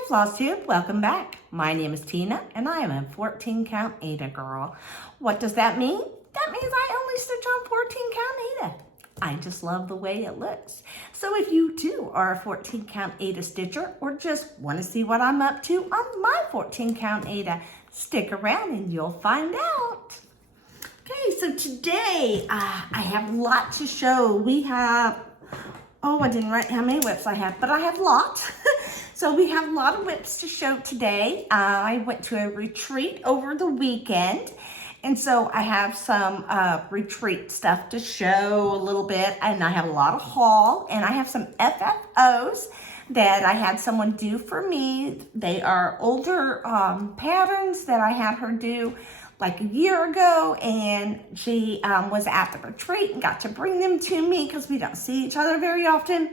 Hi Flosstube, welcome back. My name is Tina and I am a 14 count Ada girl. What does that mean? That means I only stitch on 14 count Ada. I just love the way it looks. So if you too are a 14 count Ada stitcher or just want to see what I'm up to on my 14 count Ada, stick around and you'll find out. Okay, so today I have a lot to show. We have, I didn't write how many WIPs I have, but I have lots. So we have a lot of WIPs to show today. I went to a retreat over the weekend, and so I have some retreat stuff to show a little bit, and I have a lot of haul, and I have some FFOs that I had someone do for me. They are older patterns that I had her do like a year ago, and she was at the retreat and got to bring them to me because we don't see each other very often.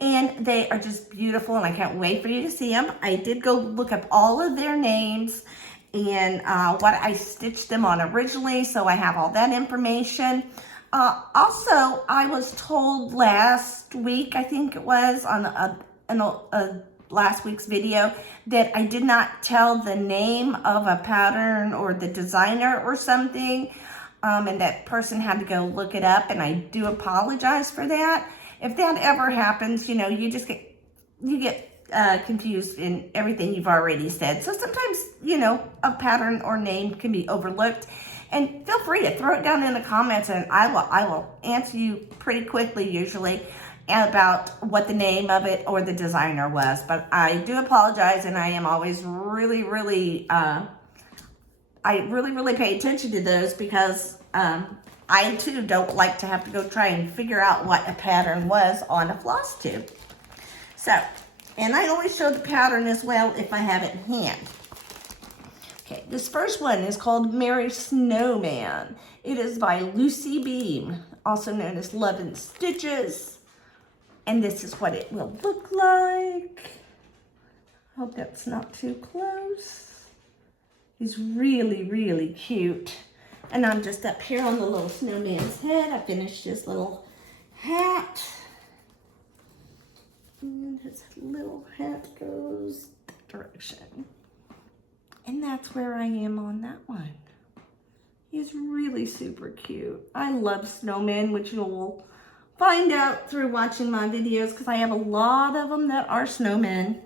And they are just beautiful, and I can't wait for you to see them. I did go look up all of their names and what I stitched them on originally, so I have all that information. Also, I was told last week, I think it was, on last week's video, that I did not tell the name of a pattern or the designer or something, and that person had to go look it up, and I do apologize for that. If that ever happens, you know, you get confused in everything you've already said. So sometimes, you know, a pattern or name can be overlooked. And feel free to throw it down in the comments, and I will answer you pretty quickly usually about what the name of it or the designer was. But I do apologize, and I am always really I really pay attention to those because I too don't like to have to go try and figure out what a pattern was on a floss tube. So, and I always show the pattern as well if I have it in hand. Okay, this first one is called Merry Snowman. It is by Lucy Beam, also known as Love and Stitches. And this is what it will look like. Hope that's not too close. He's really cute. And I'm just up here on the little snowman's head. I finished his little hat. And his little hat goes that direction. And that's where I am on that one. He's really super cute. I love snowmen, which you'll find out through watching my videos because I have a lot of them that are snowmen.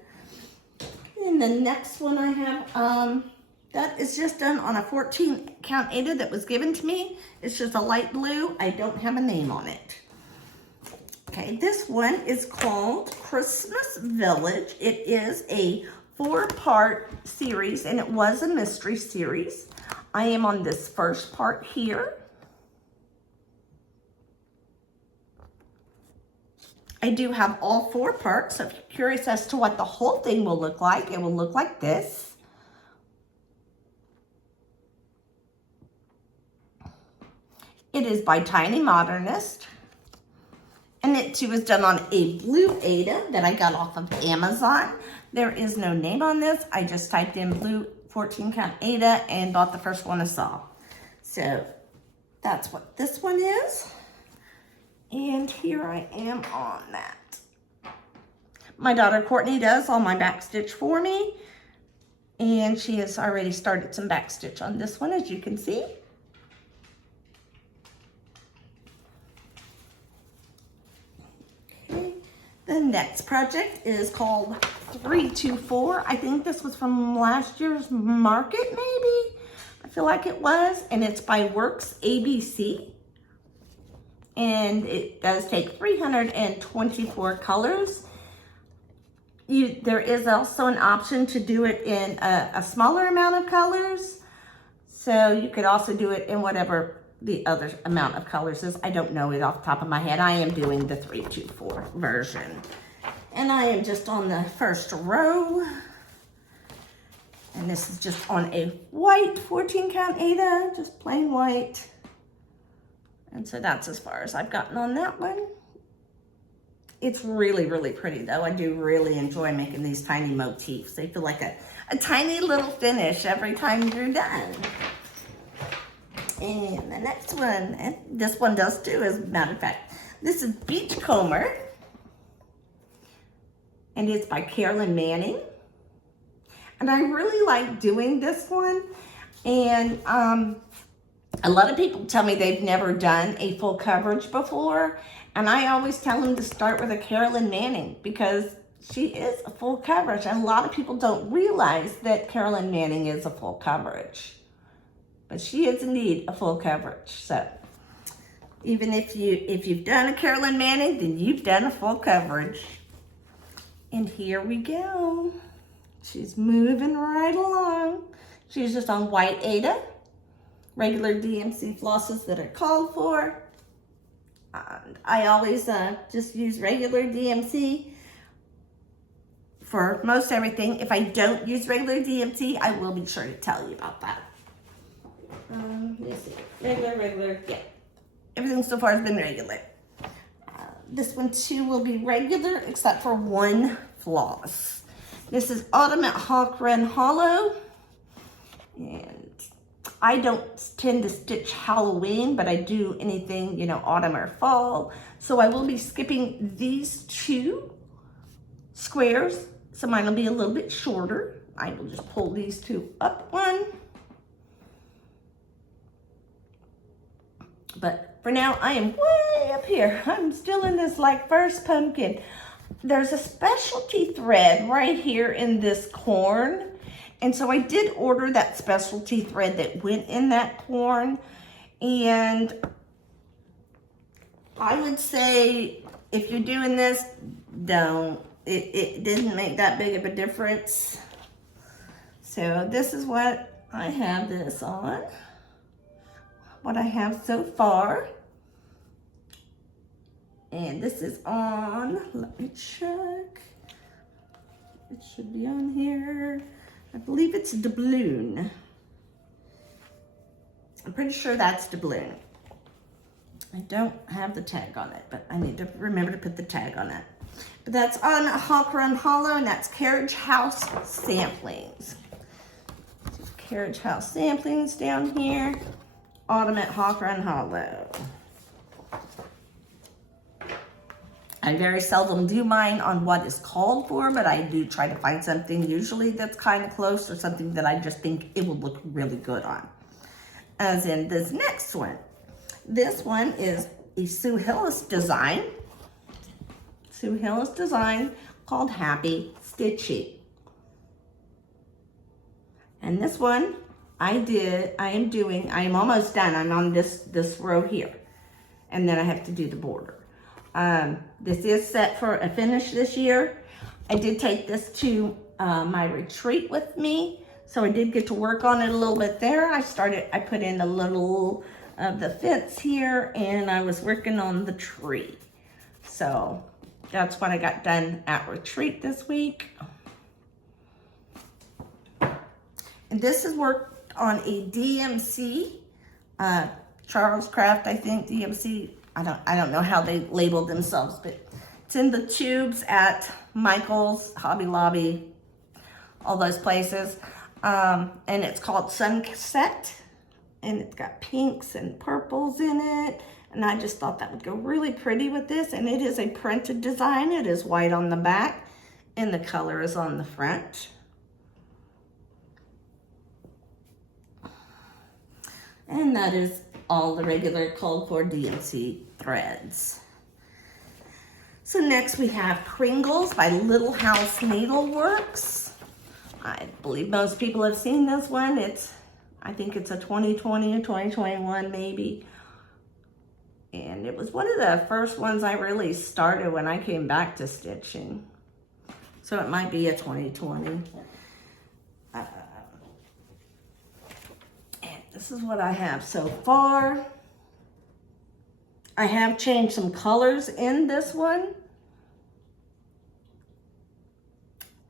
And the next one I have, that is just done on a 14 count Ada that was given to me. It's just a light blue. I don't have a name on it. Okay, this one is called Christmas Village. It is a 4-part series, and it was a mystery series. I am on this first part here. I do have all 4 parts, so if you're curious as to what the whole thing will look like, it will look like this. It is by Tiny Modernist, and it too was done on a blue Ada that I got off of Amazon. There is no name on this. I just typed in blue 14 count Ada and bought the first one I saw. So that's what this one is. And here I am on that. My daughter Courtney does all my backstitch for me, and she has already started some backstitch on this one, as you can see. The next project is called 324. I think this was from last year's market, maybe. I feel like it was. And it's by Works ABC. And it does take 324 colors. There is also an option to do it in a smaller amount of colors. So you could also do it in whatever the other amount of colors is. I don't know it off the top of my head. I am doing the 324 version. And I am just on the first row. And this is just on a white 14 count Ada, just plain white. And so that's as far as I've gotten on that one. It's really pretty though. I do really enjoy making these tiny motifs. They feel like a tiny little finish every time you're done. And the next one, and this one does too, as a matter of fact. This is Beachcomber, and it's by Carolyn Manning. And I really like doing this one. And a lot of people tell me they've never done a full coverage before. And I always tell them to start with a Carolyn Manning because she is a full coverage. And a lot of people don't realize that Carolyn Manning is a full coverage. But she is indeed a full coverage. So even if you've done a Carolyn Manning, then you've done a full coverage. And here we go. She's moving right along. She's just on white Ada, regular DMC flosses that are called for. I always just use regular DMC for most everything. If I don't use regular DMC, I will be sure to tell you about that. Let's see, regular, yeah. Everything so far has been regular. This one too will be regular except for one floss. This is Ultimate Hawk Run Hollow. And I don't tend to stitch Halloween, but I do anything, you know, autumn or fall. So I will be skipping these two squares. So mine will be a little bit shorter. I will just pull these two up one. But for now, I am way up here. I'm still in this like first pumpkin. There's a specialty thread right here in this corn. And so I did order that specialty thread that went in that corn. And I would say if you're doing this, don't. It didn't make that big of a difference. So this is what I have this on. What I have so far. And this is on, let me check. It should be on here. I believe it's doubloon. I'm pretty sure that's doubloon. I don't have the tag on it, but I need to remember to put the tag on it. But that's on Hawk Run Hollow, and that's Carriage House Samplings. Carriage House Samplings down here. Ultimate Hawk Run Hollow. I very seldom do mine on what is called for, but I do try to find something usually that's kind of close or something that I just think it would look really good on. As in this next one. This one is a Sue Hillis design. Sue Hillis design called Happy Stitchy. And this one I am almost done. I'm on this row here. And then I have to do the border. This is set for a finish this year. I did take this to my retreat with me. So I did get to work on it a little bit there. I put in a little of the fence here and I was working on the tree. So that's what I got done at retreat this week. And this is worked on a DMC, Charles Craft, I think, DMC. I don't know how they labeled themselves, but it's in the tubes at Michael's, Hobby Lobby, all those places. And it's called Sunset, and it's got pinks and purples in it. And I just thought that would go really pretty with this. And it is a printed design. It is white on the back, and the color is on the front. And that is all the regular called for DMC threads. So next we have Kringles by Little House Needleworks. I believe most people have seen this one. I think it's a 2020 or 2021 maybe. And it was one of the first ones I really started when I came back to stitching. So it might be a 2020. This is what I have so far. I have changed some colors in this one.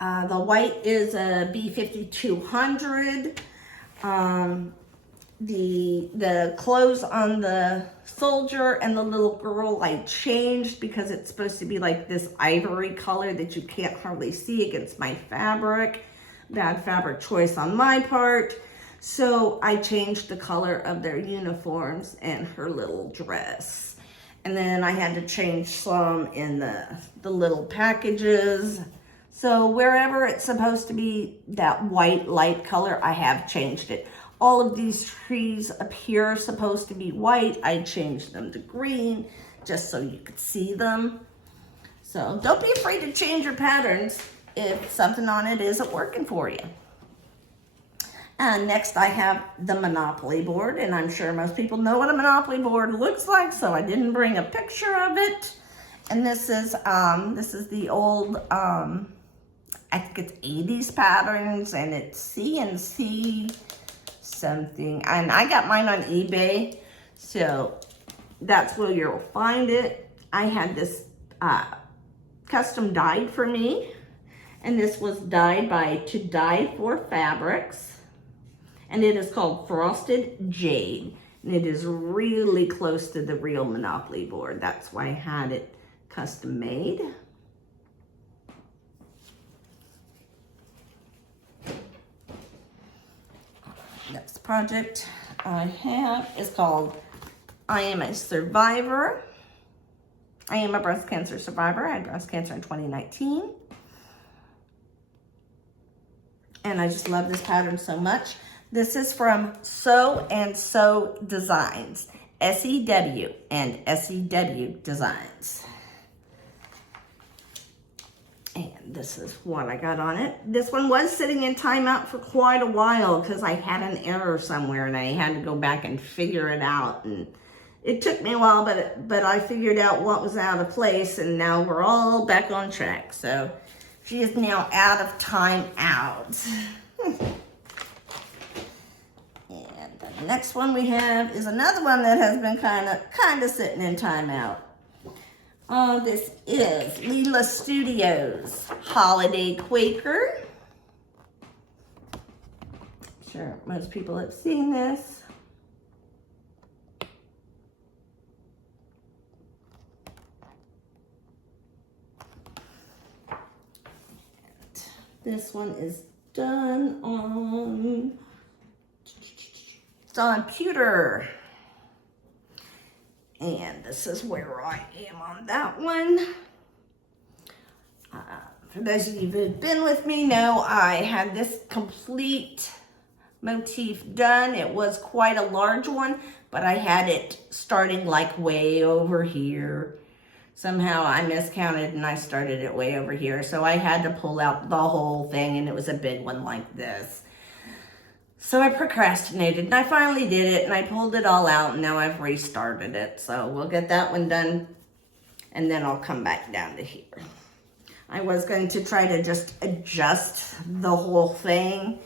The white is a B5200. The clothes on the soldier and the little girl I changed because it's supposed to be like this ivory color that you can't hardly see against my fabric. Bad fabric choice on my part. So I changed the color of their uniforms and her little dress. And then I had to change some in the little packages. So wherever it's supposed to be that white light color, I have changed it. All of these trees up here are supposed to be white. I changed them to green just so you could see them. So don't be afraid to change your patterns if something on it isn't working for you. And next I have the Monopoly board, and I'm sure most people know what a Monopoly board looks like, so I didn't bring a picture of it. And this is the old, I think it's 80s patterns, and it's CNC something. And I got mine on eBay, so that's where you'll find it. I had this custom dyed for me, and this was dyed by To Dye For Fabrics, and it is called Frosted Jade, and it is really close to the real Monopoly board. That's why I had it custom made. Next project I have is called I Am a Survivor. I am a breast cancer survivor. I had breast cancer in 2019. And I just love this pattern so much. This is from Sew and Sew Designs, SEW and SEW Designs. And this is what I got on it. This one was sitting in timeout for quite a while because I had an error somewhere and I had to go back and figure it out. And it took me a while, but I figured out what was out of place, and now we're all back on track. So she is now out of timeout. And the next one we have is another one that has been kind of sitting in timeout. This is Leela Studios Holiday Quaker. I'm sure most people have seen this. This one is done on, it's on pewter. And this is where I am on that one. For those of you who've been with me know I had this complete motif done. It was quite a large one, but I had it starting like way over here. Somehow I miscounted and I started it way over here. So I had to pull out the whole thing, and it was a big one like this. So I procrastinated and I finally did it, and I pulled it all out, and now I've restarted it. So we'll get that one done, and then I'll come back down to here. I was going to try to just adjust the whole thing,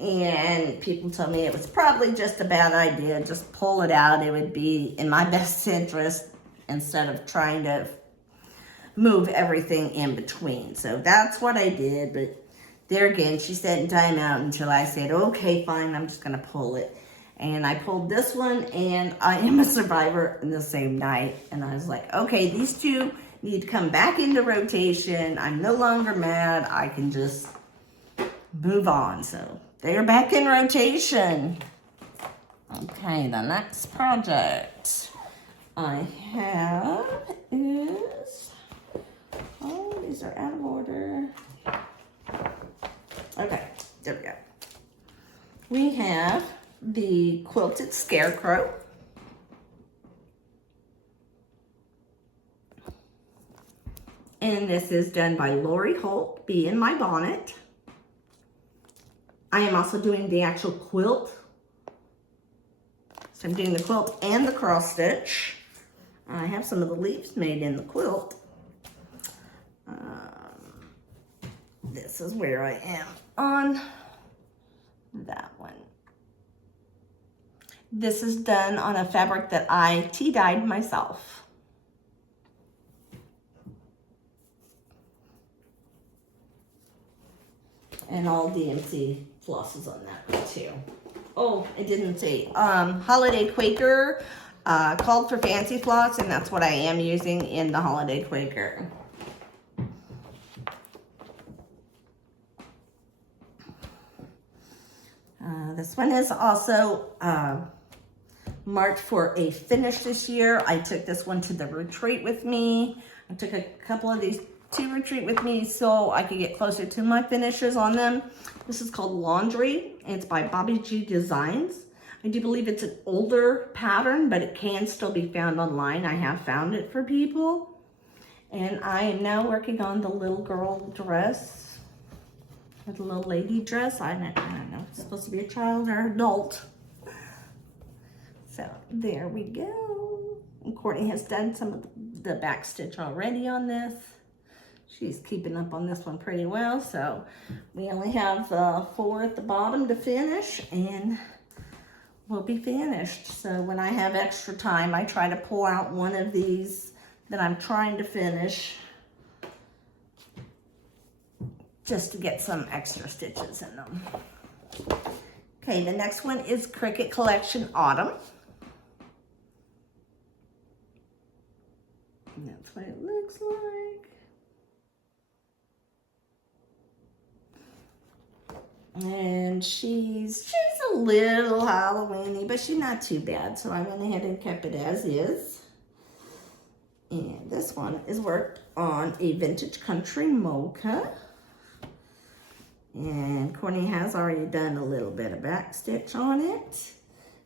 and people told me it was probably just a bad idea. Just pull it out. It would be in my best interest, instead of trying to move everything in between. So that's what I did, but there again, she said in timeout until I said, okay, fine, I'm just gonna pull it. And I pulled this one and I Am a Survivor in the same night. And I was like, okay, these two need to come back into rotation. I'm no longer mad. I can just move on. So they're back in rotation. Okay, the next project I have is, oh, these are out of order. Okay, there we go. We have the Quilted Scarecrow. And this is done by Lori Holt, Be in My Bonnet. I am also doing the actual quilt. So I'm doing the quilt and the cross stitch. I have some of the leaves made in the quilt. This is where I am on that one. This is done on a fabric that I tea-dyed myself. And all DMC flosses on that one too. Oh, I didn't say. Holiday Quaker called for fancy floss, and that's what I am using in the Holiday Quaker. This one is also marked for a finish this year. I took this one to the retreat with me. I took a couple of these to retreat with me so I could get closer to my finishes on them. This is called Laundry. It's by Bobby G Designs. I do believe it's an older pattern, but it can still be found online. I have found it for people. And I am now working on the little girl dress, or the little lady dress. I don't know, it's supposed to be a child or adult. So there we go. And Courtney has done some of the back stitch already on this. She's keeping up on this one pretty well. So we only have 4 at the bottom to finish, and we'll be finished. So when I have extra time, I try to pull out one of these that I'm trying to finish just to get some extra stitches in them. Okay, the next one is Cricut Collection Autumn. And that's what it looks like. And she's a little Halloween-y, but she's not too bad. So I went ahead and kept it as is. And this one is worked on a vintage country mocha. And Courtney has already done a little bit of back stitch on it.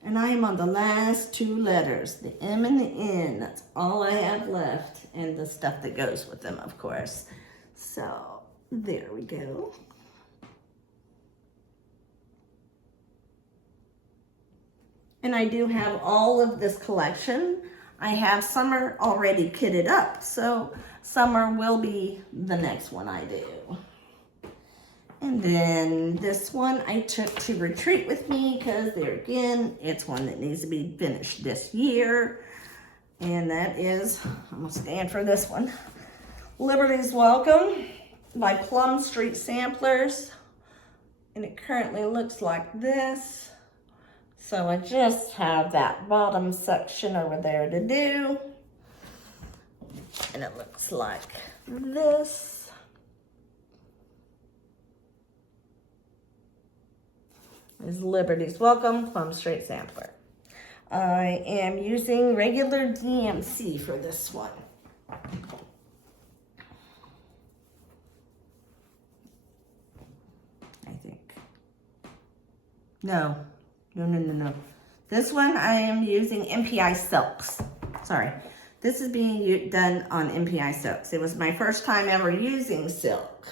And I am on the last 2 letters, the M and the N. That's all I have left. And the stuff that goes with them, of course. So there we go. And I do have all of this collection. I have summer already kitted up, so summer will be the next one I do. And then this one I took to retreat with me because there again, it's one that needs to be finished this year. And that is, I'm gonna stand for this one, Liberty's Welcome by Plum Street Samplers. And it currently looks like this. So I just have that bottom section over there to do. And it looks like this. Is Liberty's Welcome, Plum Street Sampler. I am using regular DMC for this one. I think. No. This one I am using MPI Silks. Sorry. This is being done on MPI Silks. It was my first time ever using silk.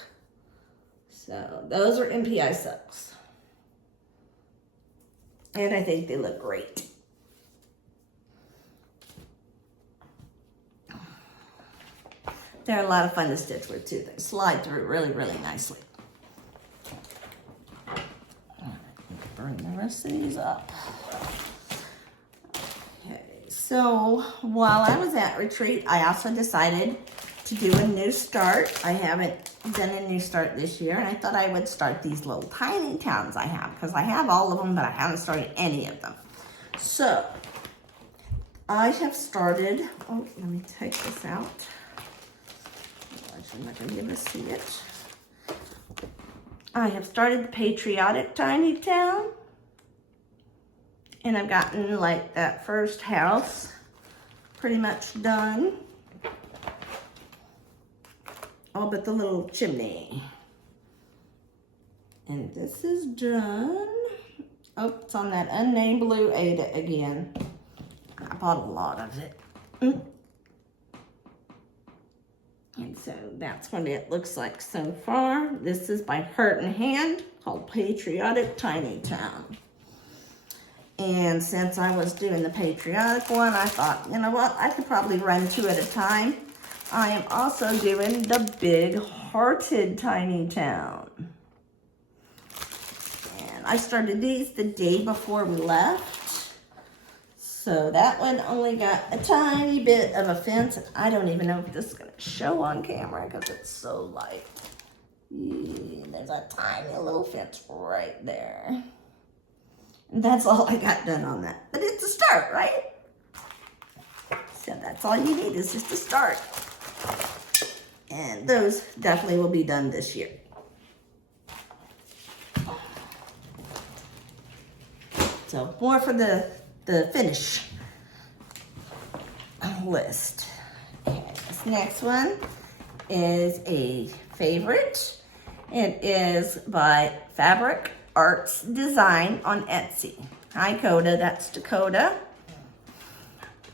So those are MPI Silks. And I think they look great. They're a lot of fun to stitch with too. They slide through really, really nicely. Bring the rest of these up. Okay, so while I was at retreat, I also decided to do a new start. I haven't done a new start this year, and I thought I would start these little tiny towns I have, because I have all of them, but I haven't started any of them. So I have started, oh, let me take this out. Otherwise you're not going to be able to see it. I have started the Patriotic Tiny Town, and I've gotten like that first house pretty much done. All but the little chimney. And this is done. Oh, it's on that unnamed blue Ada again. I bought a lot of it. And so that's what it looks like so far. This is by Heart and Hand, called Patriotic Tiny Town. And since I was doing the patriotic one, I thought, you know what, I could probably run 2 at a time. I am also doing the Big Hearted Tiny Town. And I started these the day before we left. So that one only got a tiny bit of a fence. I don't even know if this is going to show on camera because it's so light. There's a tiny little fence right there. And that's all I got done on that. But it's a start, right? So that's all you need is just a start. And those definitely will be done this year. So more for the finish list. Okay, this next one is a favorite. It is by Fabric Arts Design on Etsy. Hi, Coda. That's Dakota.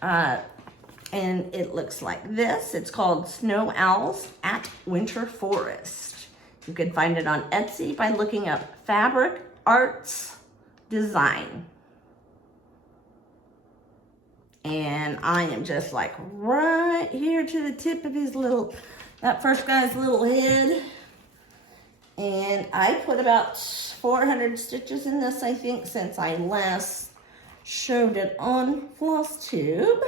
And it looks like this. It's called Snow Owls at Winter Forest. You can find it on Etsy by looking up Fabric Arts Design. And I am just like right here to the tip of his little, that first guy's little head. And I put about 400 stitches in this, I think, since I last showed it on Flosstube.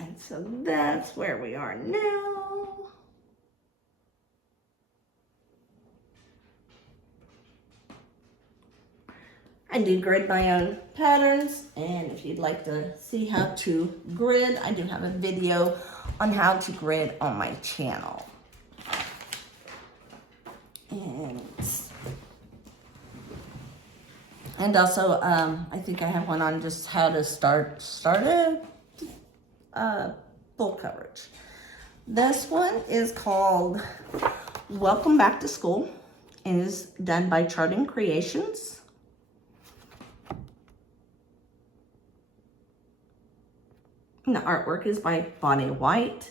And so that's where we are now. I do grid my own patterns, and if you'd like to see how to grid, I do have a video on how to grid on my channel. And also, I think I have one on just how to start a full coverage. This one is called Welcome Back to School and is done by Charting Creations. And the artwork is by Bonnie White.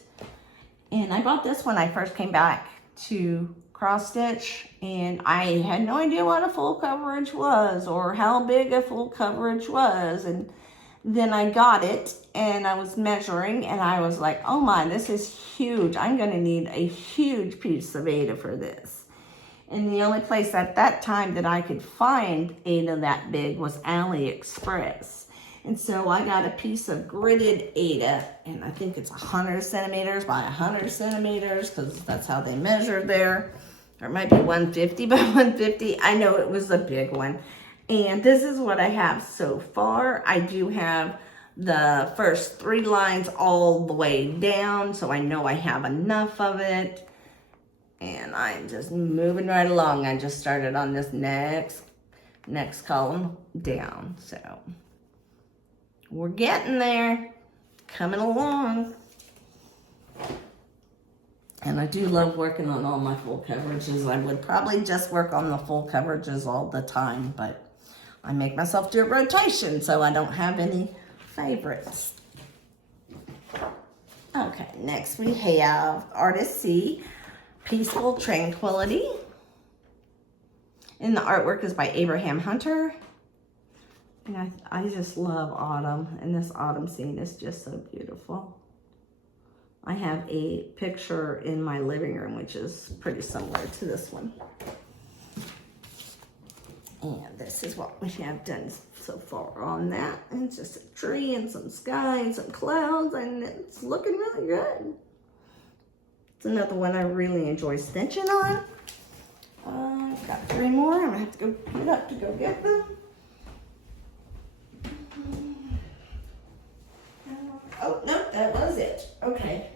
And I bought this when I first came back to cross stitch, and I had no idea what a full coverage was or how big a full coverage was. And then I got it and I was measuring and I was like, oh my, this is huge. I'm gonna need a huge piece of Aida for this. And the only place at that time that I could find Aida that big was AliExpress. And so I got a piece of gridded Aida, and I think it's 100 centimeters by 100 centimeters because that's how they measure there. Or it might be 150 by 150. I know it was a big one. And this is what I have so far. I do have the first 3 lines all the way down, so I know I have enough of it. And I'm just moving right along. I just started on this next column down, so we're getting there, coming along. And I do love working on all my full coverages. I would probably just work on the full coverages all the time, but I make myself do a rotation, so I don't have any favorites. Okay, next we have Artist C, Peaceful Tranquility. And the artwork is by Abraham Hunter. And I just love autumn, and this autumn scene is just so beautiful. I have a picture in my living room, which is pretty similar to this one. And this is what we have done so far on that. And it's just a tree and some sky and some clouds, and it's looking really good. It's another one I really enjoy stitching on. I've got 3 more. I'm gonna have to go get up to go get them. Oh, no, that was it. Okay.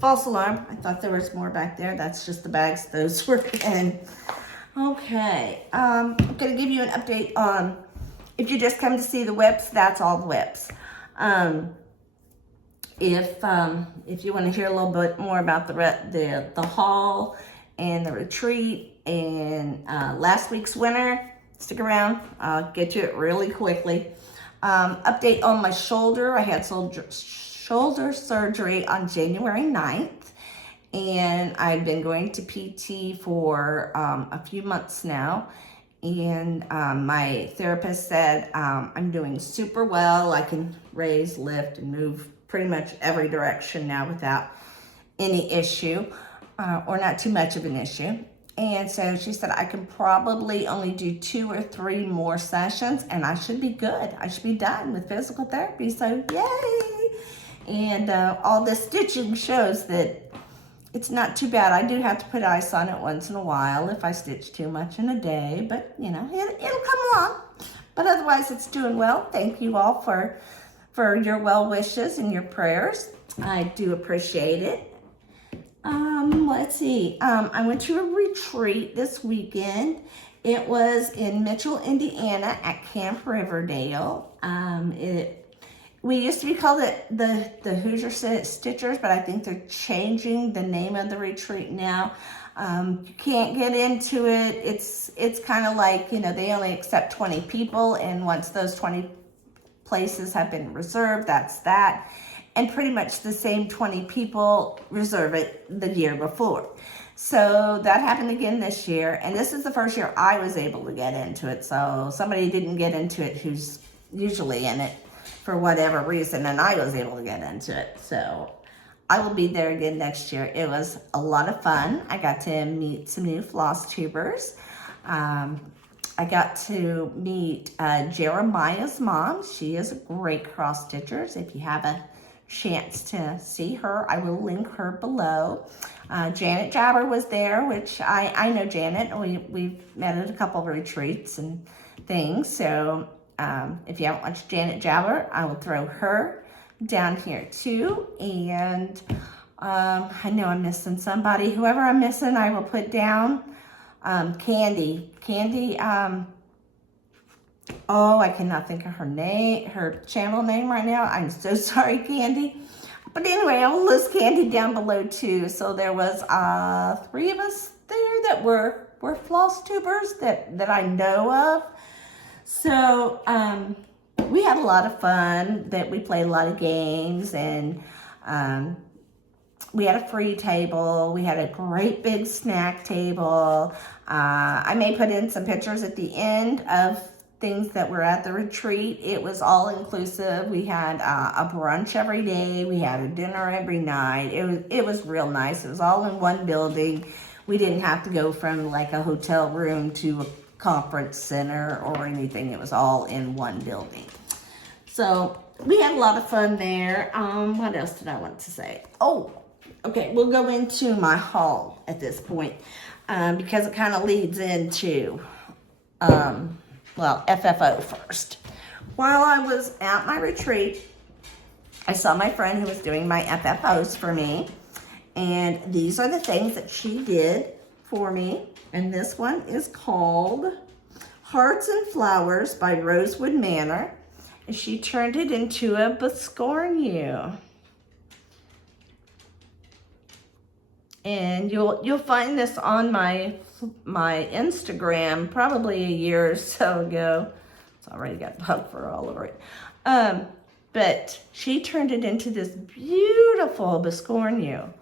False alarm. I thought there was more back there. That's just the bags those were in. Okay. I'm going to give you an update on, if you just come to see the WIPS, that's all the WIPS. If you want to hear a little bit more about the haul and the retreat and last week's winner, stick around. I'll get to it really quickly. Update on my shoulder. I had shoulder surgery on January 9th, and I've been going to PT for a few months now. And my therapist said I'm doing super well. I can raise, lift, and move pretty much every direction now without any issue, or not too much of an issue. And so she said I can probably only do 2 or 3 more sessions and I should be good. I should be done with physical therapy, so yay! And all the stitching shows that it's not too bad. I do have to put ice on it once in a while if I stitch too much in a day, but you know, it'll come along. But otherwise it's doing well. Thank you all for your well wishes and your prayers. I do appreciate it. Let's see. I went to a retreat this weekend. It was in Mitchell, Indiana at Camp Riverdale. It We used to be called it the Hoosier Stitchers, but I think they're changing the name of the retreat now. You can't get into it. It's kind of like, you know, they only accept 20 people, and once those 20 places have been reserved, that's that. And pretty much the same 20 people reserve it the year before. So that happened again this year, and this is the first year I was able to get into it. So somebody didn't get into it who's usually in it for whatever reason, and I was able to get into it. So I will be there again next year. It was a lot of fun. I got to meet some new Flosstubers. I got to meet Jeremiah's mom. She is a great cross stitcher. If you have a chance to see her, I will link her below. Janet Jabber was there, which I know Janet. We've met at a couple of retreats and things. So if you haven't watched Janet Jabber, I will throw her down here too. And I know I'm missing somebody. Whoever I'm missing, I will put down. Candy, oh, I cannot think of her name, her channel name right now. I'm so sorry, Candy. But anyway, I will list Candy down below too. So there was 3 of us there that were Flosstubers that I know of. So we had a lot of fun. That we played a lot of games, and we had a free table. We had a great big snack table. I may put in some pictures at the end of things that were at the retreat. It was all inclusive. We had a brunch every day. We had a dinner every night. It was real nice. It was all in one building. We didn't have to go from like a hotel room to a conference center or anything. It was all in one building. So we had a lot of fun there. What else did I want to say? Oh, okay, we'll go into my haul at this point because it kind of leads into, well, FFO first. While I was at my retreat, I saw my friend who was doing my FFOs for me, and these are the things that she did for me. And this one is called Hearts and Flowers by Rosewood Manor, and she turned it into a biscornu. And you'll find this on my Instagram probably a year or so ago. It's already got bug fur all over it. But she turned it into this beautiful biscornu.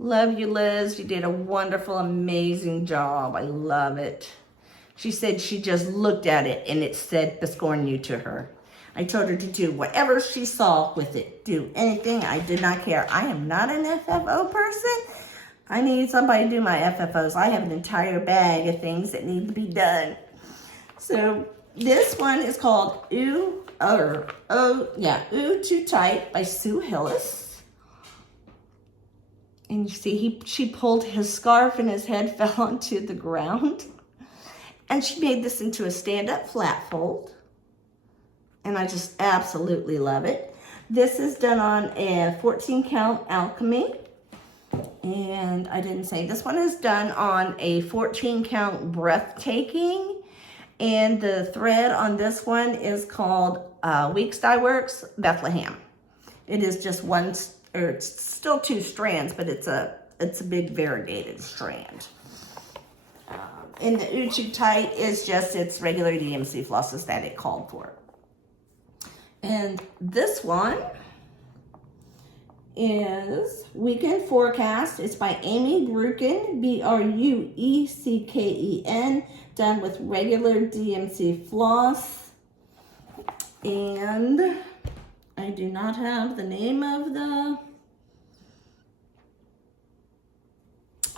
Love you, Liz. You did a wonderful, amazing job. I love it. She said she just looked at it and it said biscornu to her. I told her to do whatever she saw with it. Do anything. I did not care. I am not an FFO person. I need somebody to do my FFOs. I have an entire bag of things that need to be done. So this one is called Ooh Too Tight by Sue Hillis. And you see, she pulled his scarf and his head fell onto the ground. And she made this into a stand-up flat fold. And I just absolutely love it. This is done on a 14 count alchemy. And I didn't say, this one is done on a 14 count breathtaking. And the thread on this one is called Weeks Dye Works Bethlehem. It is just one, or it's still 2 strands, but it's a big variegated strand. And the Ooh Too Tight is just its regular DMC flosses that it called for. And this one is Weekend Forecast. It's by Amy Brucken, Bruecken, done with regular DMC floss. And I do not have the name of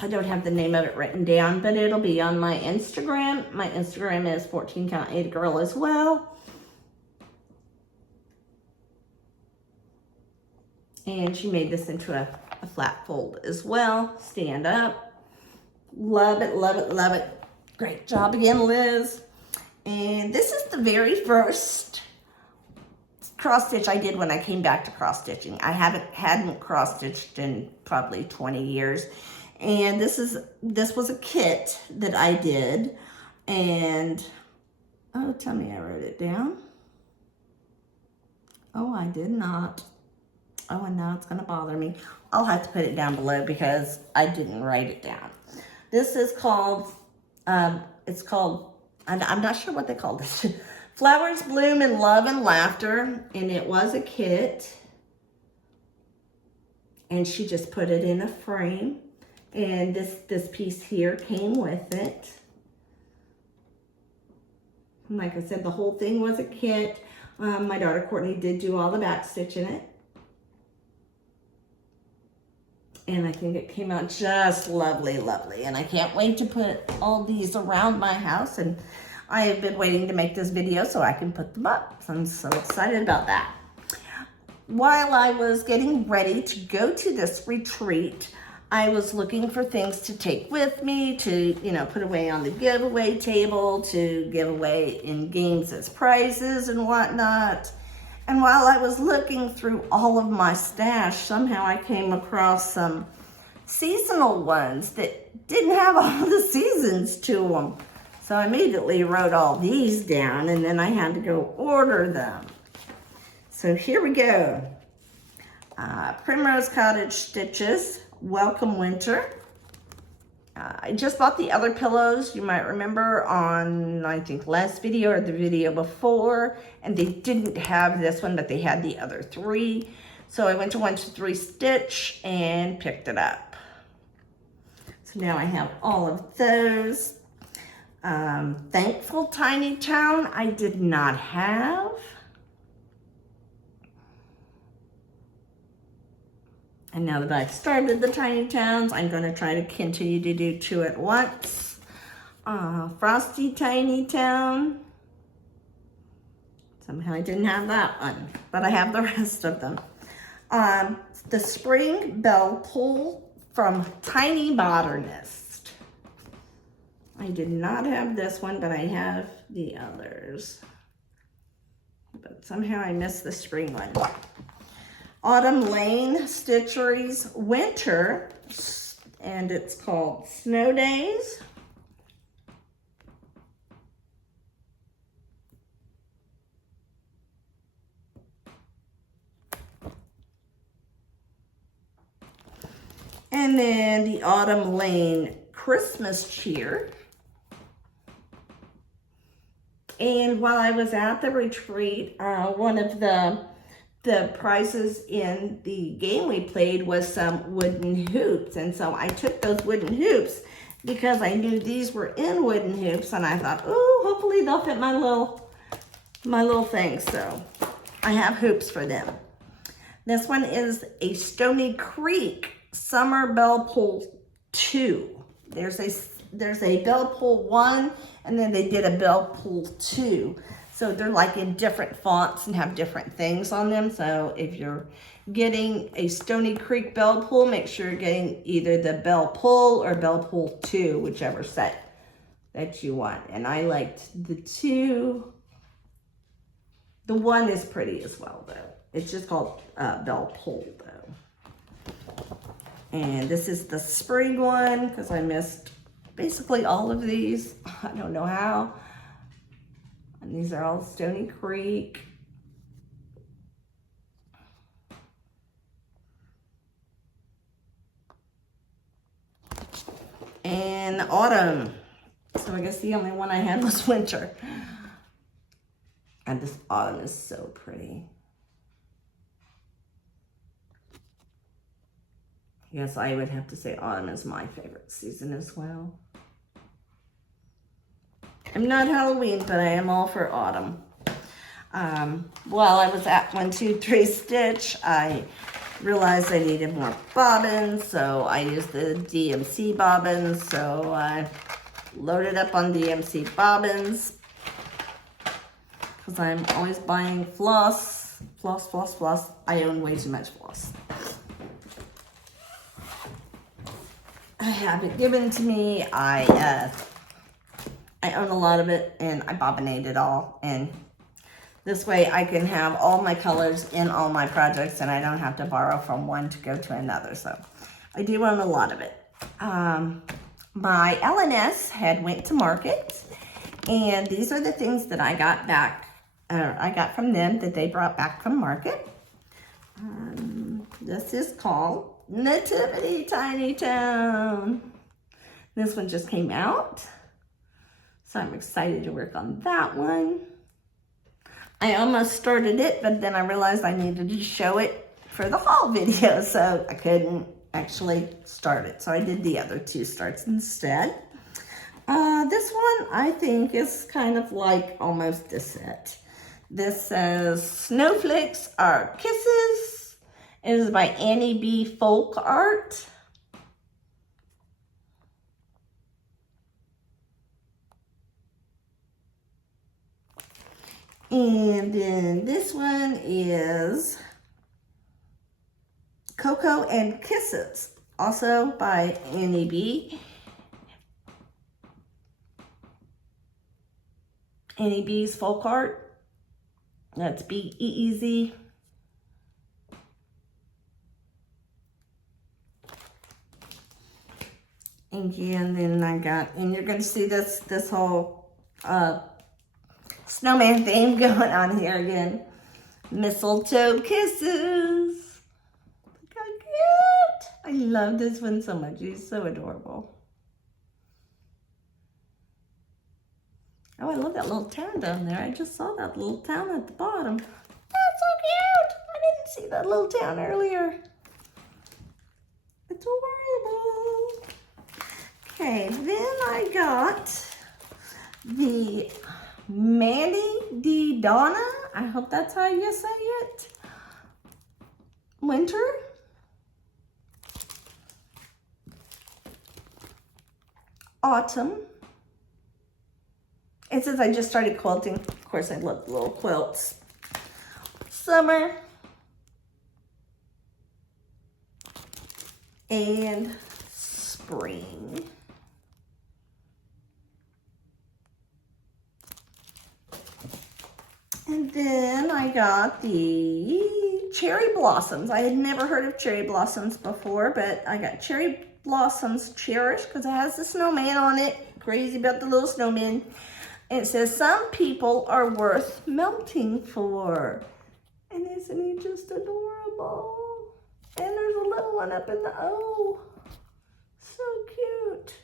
I don't have the name of it written down, but it'll be on my Instagram. My Instagram is 14 Count Ada Girl as well. And she made this into a flat fold as well. Stand up. Love it, love it, love it. Great job again, Liz. And this is the very first cross stitch I did when I came back to cross stitching. I hadn't cross stitched in probably 20 years. And this was a kit that I did. And oh, tell me I wrote it down. Oh, I did not. Oh, and now it's gonna bother me. I'll have to put it down below because I didn't write it down. This is called, it's called, I'm not sure what they call this. Flowers Bloom in Love and Laughter, and it was a kit. And she just put it in a frame. And this piece here came with it. And like I said, the whole thing was a kit. My daughter Courtney did do all the back stitch in it. And I think it came out just lovely, lovely. And I can't wait to put all these around my house. And I have been waiting to make this video so I can put them up. So I'm so excited about that. While I was getting ready to go to this retreat, I was looking for things to take with me, to, you know, put away on the giveaway table, to give away in games as prizes and whatnot. And while I was looking through all of my stash, somehow I came across some seasonal ones that didn't have all the seasons to them. So I immediately wrote all these down, and then I had to go order them. So here we go. Primrose Cottage Stitches, Welcome Winter. I just bought the other pillows, you might remember, on, I think, last video or the video before, and they didn't have this one, but they had the other three. So I went to 1-2-3 Stitch and picked it up. So now I have all of those. Thankful Tiny Town, I did not have. And now that I've started the Tiny Towns, I'm going to try to continue to do 2 at once. Frosty Tiny Town. Somehow I didn't have that one, but I have the rest of them. The Spring Bell Pull from Tiny Modernist. I did not have this one, but I have the others. But somehow I missed the spring one. Autumn Lane Stitcheries Winter, and it's called Snow Days. And then the Autumn Lane Christmas Cheer. And while I was at the retreat, one of the prizes in the game we played was some wooden hoops. And so I took those wooden hoops because I knew these were in wooden hoops, and I thought, oh, hopefully they'll fit my little thing. So I have hoops for them. This one is a Stony Creek Summer Bell Pull 2. There's a Bell Pull 1, and then they did a Bell Pull 2. So they're like in different fonts and have different things on them. So if you're getting a Stony Creek Bell Pull, make sure you're getting either the Bell Pull or Bell Pull 2, whichever set that you want. And I liked the 2. The 1 is pretty as well, though. It's just called Bell Pull, though. And this is the spring one, because I missed basically all of these. I don't know how. And these are all Stony Creek. And autumn. So I guess the only one I had was winter. And this autumn is so pretty. Yes, I would have to say autumn is my favorite season as well. I'm not Halloween, but I am all for autumn. While I was at 1-2-3 Stitch, I realized I needed more bobbins, so I used the DMC bobbins. So I loaded up on DMC bobbins because I'm always buying floss. I own way too much floss. I have it given to me. I own a lot of it, and I bobbinate it all, and this way I can have all my colors in all my projects, and I don't have to borrow from one to go to another. So I do own a lot of it. My LNS had went to market, and these are the things that I got back I got from them that they brought back from market. This is called Nativity Tiny Town. This one just came out, so I'm excited to work on that one. I almost started it, but then I realized I needed to show it for the haul video, so I couldn't actually start it. So I did the other 2 starts instead. This one I think is kind of like almost a set. This says Snowflakes Are Kisses. It is by Annie B. Folk Art. And then this one is Cocoa and Kisses, also by Annie B. Annie B's Folk Art. That's B-E-E-Z. And then I got, and you're gonna see this whole snowman theme going on here again. Mistletoe Kisses. Look how cute. I love this one so much. He's so adorable. Oh, I love that little town down there. I just saw that little town at the bottom. That's so cute. I didn't see that little town earlier. It's adorable. Okay, then I got the Mandy D. Donna. I hope that's how you say it. Winter. Autumn. And since I just started quilting, of course I love the little quilts. Summer. And spring. And then I got the Cherry Blossoms. I had never heard of Cherry Blossoms before, but I got Cherry Blossoms Cherish because it has the snowman on it. Crazy about the little snowman. And it says, some people are worth melting for. And isn't he just adorable? And there's a little one up in the O. So cute.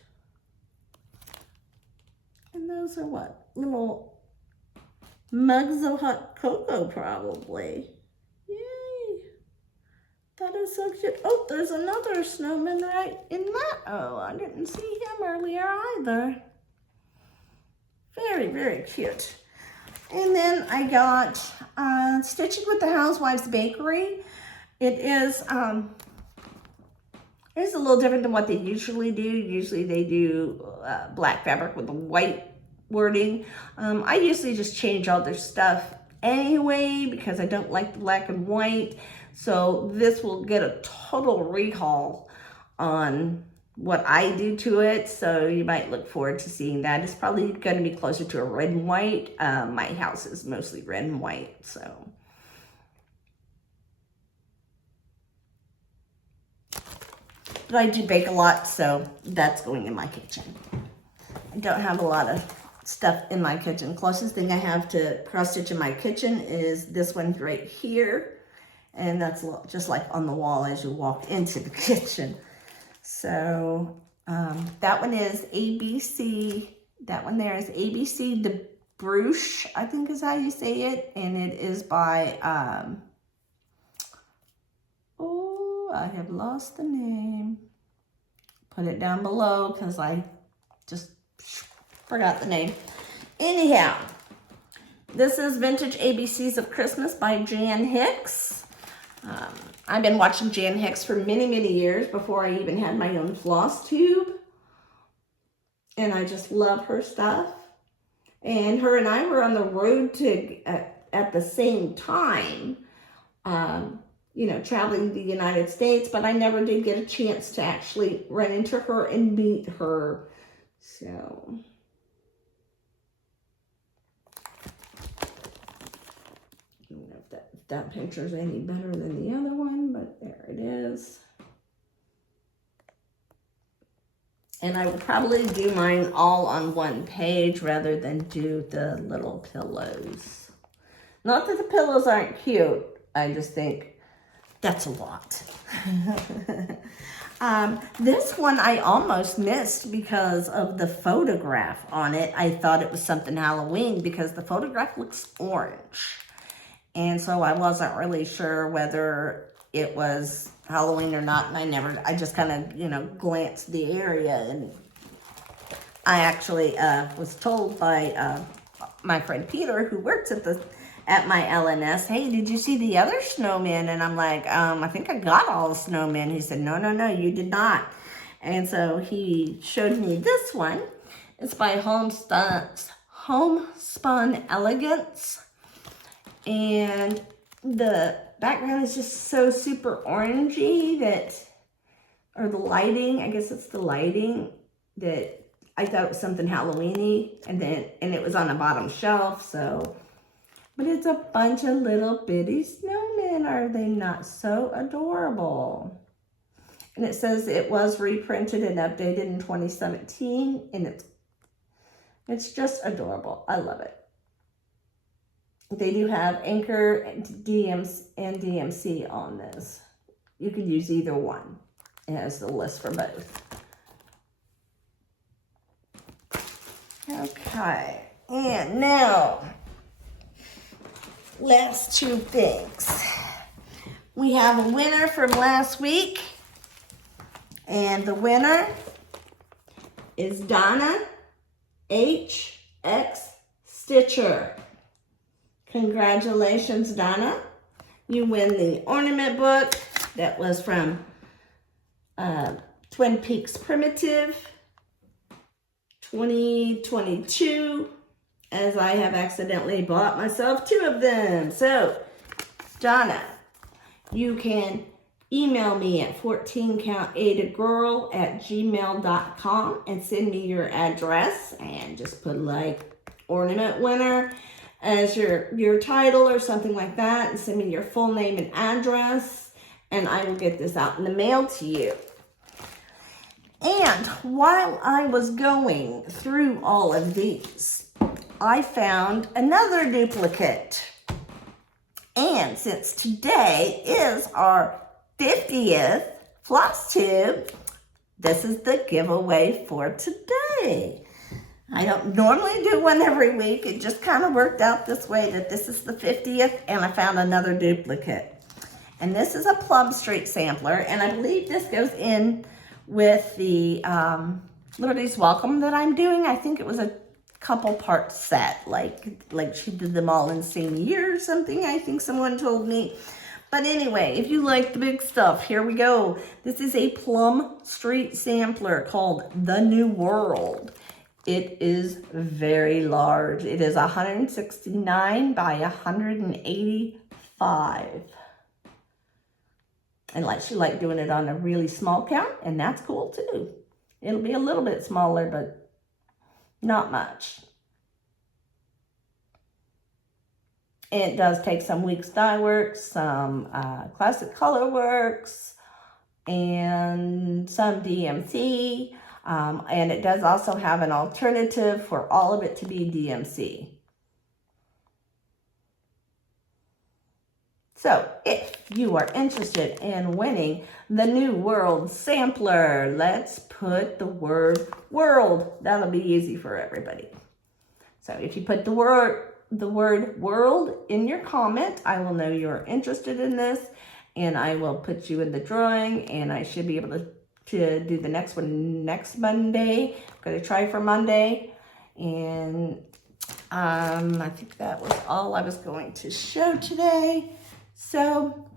And those are what? Little mugs of hot cocoa, probably. Yay. That is so cute. Oh, there's another snowman right in that. Oh, I didn't see him earlier either. Very, very cute. And then I got Stitching with the Housewives Bakery. It is, it's a little different than what they usually do. Usually they do black fabric with the white wording. I usually just change all their stuff anyway because I don't like the black and white. So this will get a total rehaul on what I do to it. So you might look forward to seeing that. It's probably going to be closer to a red and white. My house is mostly red and white, so. But I do bake a lot, so that's going in my kitchen. I don't have a lot of stuff in my kitchen. Closest thing I have to cross stitch in my kitchen is this one right here. And that's just like on the wall as you walk into the kitchen. So that one is ABC. That one there is ABC de Bruche, I think is how you say it. And it is by, oh, I have lost the name. Put it down below because I just forgot the name. Anyhow, this is Vintage ABCs of Christmas by Jan Hicks. I've been watching Jan Hicks for many, many years before I even had my own floss tube. And I just love her stuff. And her and I were on the road to at the same time, you know, traveling the United States, but I never did get a chance to actually run into her and meet her. So I don't know if that picture is any better than the other one, but there it is. And I will probably do mine all on one page rather than do the little pillows. Not that the pillows aren't cute. I just think that's a lot. This one I almost missed because of the photograph on it. I thought it was something Halloween because the photograph looks orange. And so I wasn't really sure whether it was Halloween or not. And I just kind of, glanced the area. And I actually was told by my friend Peter, who works at my LNS, hey, did you see the other snowmen? And I'm like, I think I got all the snowmen. He said, no, you did not. And so he showed me this one. It's by Homespun Elegance. And the background is just so super orangey or the lighting, I guess it's the lighting, that I thought it was something Halloween-y. And it was on the bottom shelf, so. But it's a bunch of little bitty snowmen. Are they not so adorable? And it says it was reprinted and updated in 2017. And it's just adorable. I love it. They do have Anchor and DMC on this. You can use either one. It has the list for both. Okay. And now, last two things. We have a winner from last week, and the winner is Donna HX Stitcher. Congratulations, Donna. You win the ornament book that was from Twin Peaks Primitive 2022. As I have accidentally bought myself 2 of them. So, Donna, you can email me at 14countadagirl@gmail.com and send me your address and just put like ornament winner as your title or something like that, and send me your full name and address, and I will get this out in the mail to you. And while I was going through all of these, I found another duplicate. And since today is our 50th Flosstube, this is the giveaway for today. I don't normally do one every week. It just kind of worked out this way that this is the 50th, and I found another duplicate. And this is a Plum Street sampler, and I believe this goes in with the Liberty's Welcome that I'm doing. I think it was a couple part set, like she did them all in the same year or something, I think someone told me. But anyway, if you like the big stuff, here we go. This is a Plum Street sampler called The New World. It is very large. It is 169 by 185. And she liked doing it on a really small count, and that's cool too. It'll be a little bit smaller, but not much. It does take some WIPS dye work, some classic color works, and some DMC. And it does also have an alternative for all of it to be DMC. So if you are interested in winning the New World sampler, let's put the word world. That'll be easy for everybody. So if you put the word world in your comment, I will know you're interested in this, and I will put you in the drawing, and I should be able to do the next one next Monday. I'm going to try for Monday. And I think that was all I was going to show today. So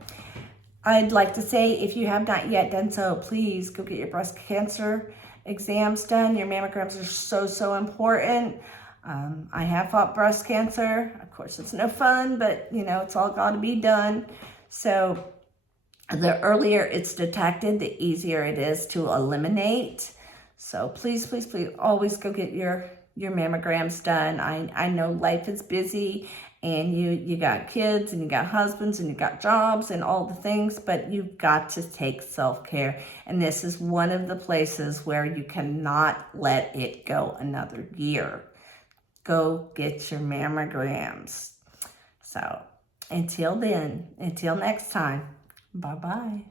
I'd like to say, if you have not yet done so, please go get your breast cancer exams done. Your mammograms are so important. I have fought breast cancer. Of course, it's no fun, but it's all got to be done. So the earlier it's detected, the easier it is to eliminate. So please always go get your mammograms done. I know life is busy, and you got kids, and you got husbands, and you got jobs, and all the things, but you've got to take self-care. And this is one of the places where you cannot let it go another year. Go get your mammograms. So until then, until next time, bye-bye.